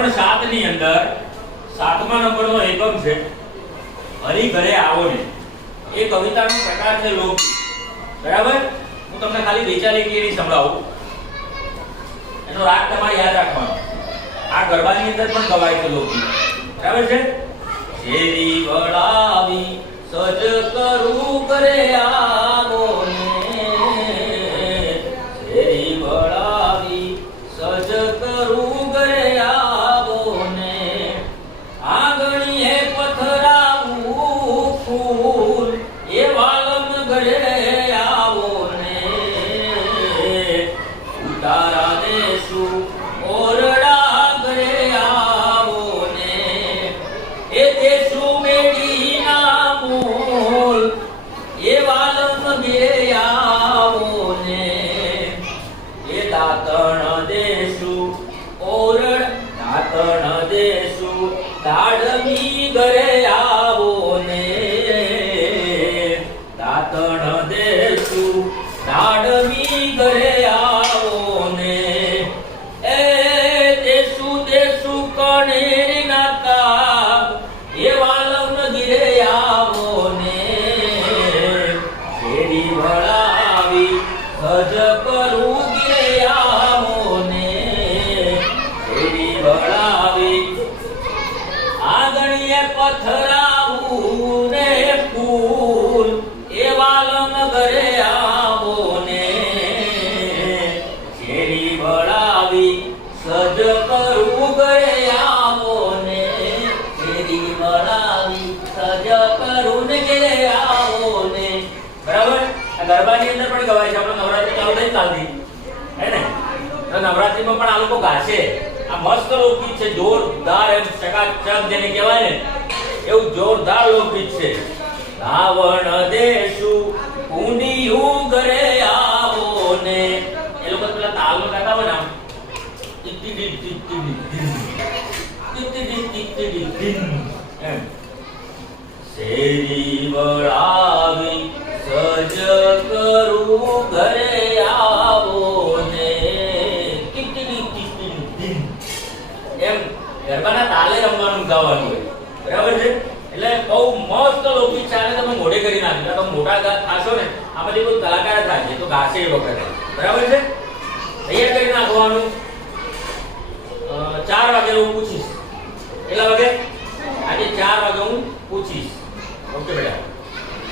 ધોરણ 7 ની અંદર 7મા નંબરનો એકમ છે હરી ઘરે આવો ને. એ કવિતાનો પ્રકાર છે લોકગીત. બરાબર? હું તમને ખાલી બે ચાર લીટી સંભળાવું. એનો રાગ તમારે યાદ રાખવાનો. આ ગરબાની અંદર પણ ગવાય છે લોકગીત. બરાબર છે? જેરી વળાવી સજ કરું ઘરે આવો ને, જેરી વળાવી સજ કરું ઘરે આવો ને, આંગણીએ પથરાવું ફૂલ એ વાલમ ઘરે આવો ને, ઉતારા દેશું ઓરડા ઘરે આવો ને, એ દેશું મેડીના મૂલ એ વાલમ ઘરે આવો ને, એ દાતણ દેશું દાતણ દેશું દાડમી ઘરે આવો ને, દાતણ દેશું દાડમી ઘરે આવો ને, એ દેશું દેશું કણેરી નાતા એ વાલમ ઘરે આવો ને, શેરી વળાવી સજ કરું ઘરે આવો ને, શેરી વળાવી આંગણીએ પથરાવું ને ફૂલ એ વાલમ ઘરે આવો ને, શેરી વળાવી સજ કરું ઘરે આવો ને, શેરી વળાવી સજ કરું ને ઘરે આવો ને. બરાબર? આ ગરબાની અંદર પણ ગવાય છે. આપણે નવરાત્રી ચાલુ થઈ ચાલતી હે ને, તો નવરાત્રીમાં પણ આ લોકો ગાશે. આ મસ્ત લોકગીત છે, જોરદાર એમ ચકાચક જેને કહેવાય ને એવું જોરદાર લોકગીત છે. રાવણ દેશું કુંડિયું ઘરે આવો ને, એ લોકો પેલા તાલમાં ગાતા હોય ને આમ ટીટી ટીટી ટીટી ટીટી ટીટી એમ. શેરી વળાવી સજ કરું ઘરે આવો ને, ટીટી ટીટી એમ ગરબાના તાલે રમવાનું ગાવાનું હોય. બરાબર છે? એટલે બહુ મસ્ત લોકગીત છે. આને તમે મોઢે કરી નાખજો. તમે મોટા થાશો ને, આમાંથી કોઈ કલાકાર થાય તો ગાશે એ વખતે. બરાબર છે? તૈયાર કરી નાખવાનું. 4 વાગે હું પૂછીશ. કેટલા વાગે? આજે 4 વાગે હું પૂછીશ. ઓકે બેટા.